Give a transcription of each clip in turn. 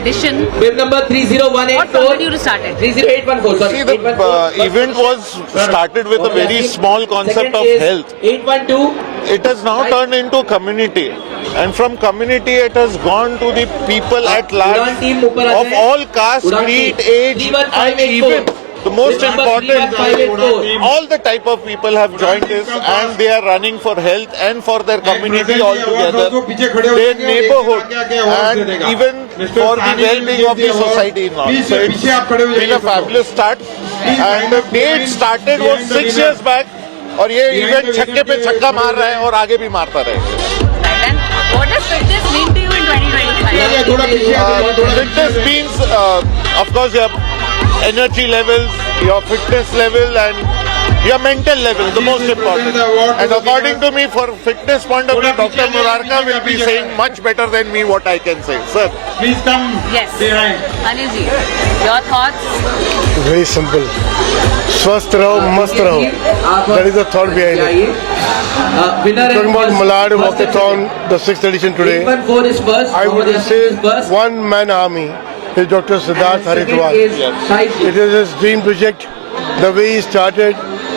edition. Bib number 30184. What prompted you to start it? 30814. Sorry. See, the event was started with a very small concept of health. 812. It has now turned into community. And from community, it has gone to the people at large of all caste, creed, age, and even the most important, all the type of people have joined this, and they are running for health and for their community altogether, their neighborhood, and even for the well-being of the society now. So it's been a fabulous start, and the day it started was 6 years back, और ये event छक्के पे छक्का मार रहा है और आगे भी मारता रहेगा. And what does fitness mean to you in 2025? Fitness means, of course, your energy levels, your fitness level, and your mental level, the most important. And according to me, for fitness point of view, Dr. Murarka will be saying much better than me what I can say. Sir. Please come behind. Anil ji, your thoughts? Very simple. स्वस्थ रहो, मस्त रहो. That is the thought behind it. Talking about Malad Walkathon, the 6th edition today, I would say one man army is Dr. Siddharth Haridwar. It is his dream project, the way he started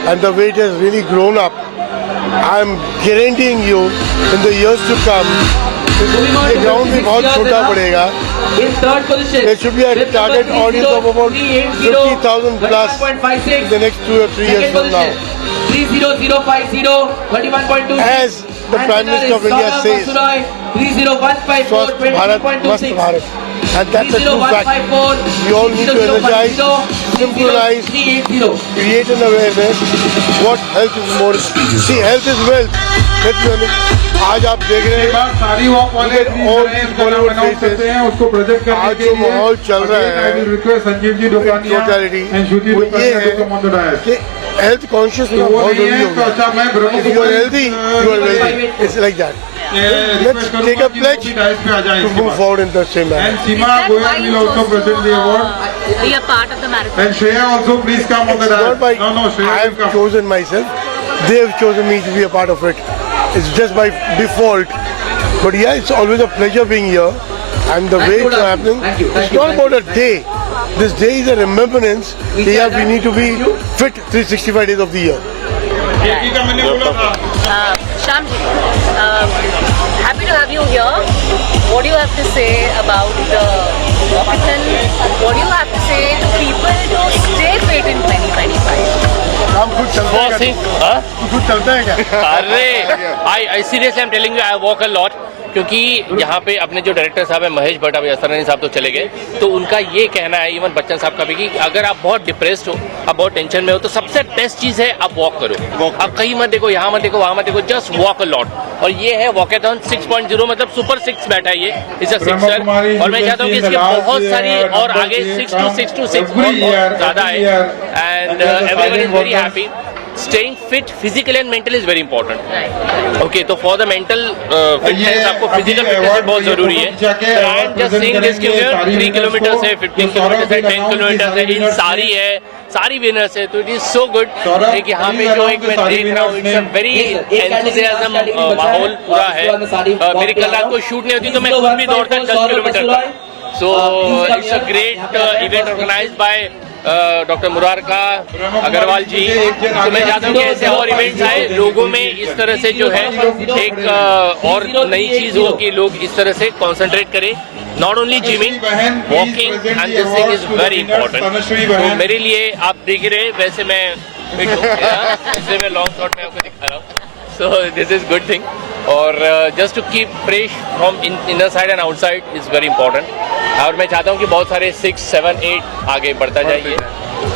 and the way it has really grown up. I am guaranteeing you, in the years to come, the ground भी बहुत छोटा पड़ेगा. There should be a target audience of about 50,000 plus in the next 2 or 3 years from now. 30050, 21.2. As the Prime Minister of India says, Swasth Bharat, Mast Bharat. And that's a true fact. We all need to energize, synchronize, create an awareness what health is more. See, health is wealth. Let's be honest. आज आप देख रहे हैं सारी walk वाले Bollywood faces. उसको project करने आज के जो लिए माहौल चल रहा है, request Sanjeev ji Dokania totality, and Shruti वो ये डोकानिया है को कम ऑन द डायस. कि health conscious होना बहुत जरूरी हो गया. If you are healthy, you are wealthy. It's like that. Let's take a pledge to move forward in the same manner. And Seema Goyal will also present the award. Be a part of the marathon. And Shreya also please come on the It's not by dais. No, Shreya I will have come. chosen myself. They have chosen me to be a part of it. It's just by default. But yeah, it's always a pleasure being here. And the way it's happening, it's not about a day. This day is a remembrance. Yeah, we need to be fit 365 days of the year. एक का मैंने बोला था. Shyam ji, happy to have you here. What do you have to say about the walkathon? What do you have to say to people to stay fit in 2025? हम खुद चलते हैं क्या? खुद चलते हैं क्या? अरे I seriously I'm telling you I walk a lot. क्योंकि यहाँ पे अपने जो डायरेक्टर साहब है महेश भट्ट, अभी असरानी साहब तो चले गए, तो उनका ये कहना है, इवन बच्चन साहब का भी, कि अगर आप बहुत डिप्रेस्ड हो, आप बहुत टेंशन में हो, तो सबसे बेस्ट चीज़ है आप वॉक करो. आप कहीं मत देखो, यहाँ मत देखो, वहाँ मत देखो, जस्ट वॉक अ लॉट. और ये है वॉकेथॉन 6.0, मतलब सुपर 6 बैठा है ये, इज अ सिक्सर. और मैं चाहता हूँ कि इसके बहुत सारी और आगे 6 to 6 बहुत ज़्यादा है. And everyone is very happy. Staying fit physically and mentally is very important. Okay, तो for the mental fitness आपको physical fitness बहुत जरूरी है. So I am just saying this कि 3 किलोमीटर है, 15 किलोमीटर है, 10 किलोमीटर है, इन सारी है, सारी विनर्स है. तो it is so good कि यहाँ पे जो एक मैं देख रहा हूँ, it's a very enthusiasm माहौल पूरा है. मेरी कल रात को शूट नहीं होती तो मैं खुद भी दौड़ता 10 किलोमीटर का. So it's a great event organized by doctor Murarka Agarwal ji. तो मैं चाहता हूँ कि ऐसे और इवेंट्स आए, लोगों में इस तरह से जो है एक और नई चीज हो कि लोग इस तरह से कॉन्सेंट्रेट करें. Not only gymming, walking, and this thing is very important. तो मेरे लिए आप देख रहे हैं, वैसे मैं फिट हूँ, इसलिए मैं लॉन्ग शॉट में आपको दिखा रहा हूँ. So this is good thing. और just to keep fresh from inner side and outside is very important. और मैं चाहता हूँ कि बहुत सारे 6, 7, 8 आगे बढ़ता जाइए.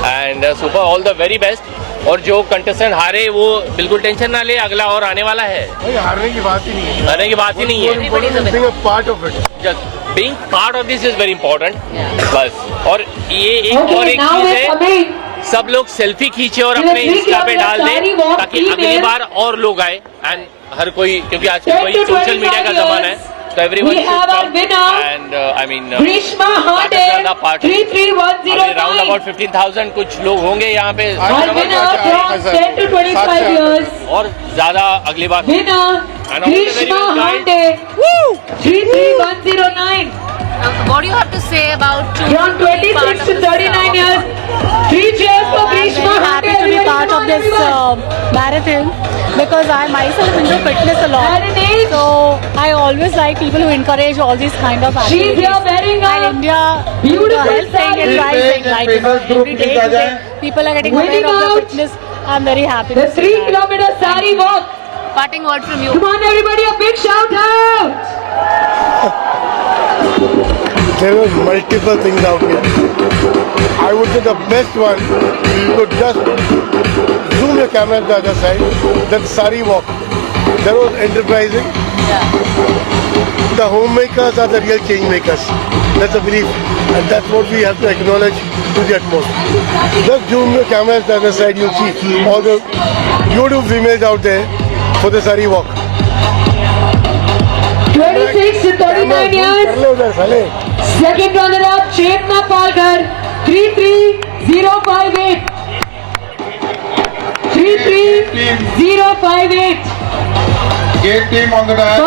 And super all the very best. और जो कंटेस्टेंट हारे वो बिल्कुल टेंशन ना ले, अगला और आने वाला है. हारने की बात ही नहीं है. हारने की बात ही नहीं है. Part of it. Just being part of this is very important. बस. और ये एक चीज है, सब लोग सेल्फी खींचे और अपने इंस्टा पे डाल दें ताकि अगली बार और लोग आए. एंड हर कोई, क्योंकि आजकल वही सोशल मीडिया का जमाना है, तो everyone should come. And I mean that is another part. Around about 15,000 कुछ लोग होंगे यहाँ पे, और ज्यादा अगली बार. What what do you have to say about From 26 to 39 years, 3 cheers for I'm Grishma. very happy to be part of this marathon because I myself am into fitness a lot. So I always like people who encourage all these kind of She's activities. here wearing And a India, beautiful the health thing is saree. rising. Like every day, today, people are getting aware Winning of the out fitness. I'm very happy. The to see 3 that. kilometer sari walk. Parting word from you. Come on, everybody, a big shout out. There were multiple things out here. I would say the best one, you could just zoom your camera to the other side, that sari walk. That was enterprising. The homemakers are the real change makers. That's a belief. And that's what we have to acknowledge to the utmost. Just zoom your camera to the other side, you'll see all the beautiful females out there for the sari walk. 26 to 39 years. Second runner-up, Chetna Palgar, 33058. 33058. Gate team on the dais.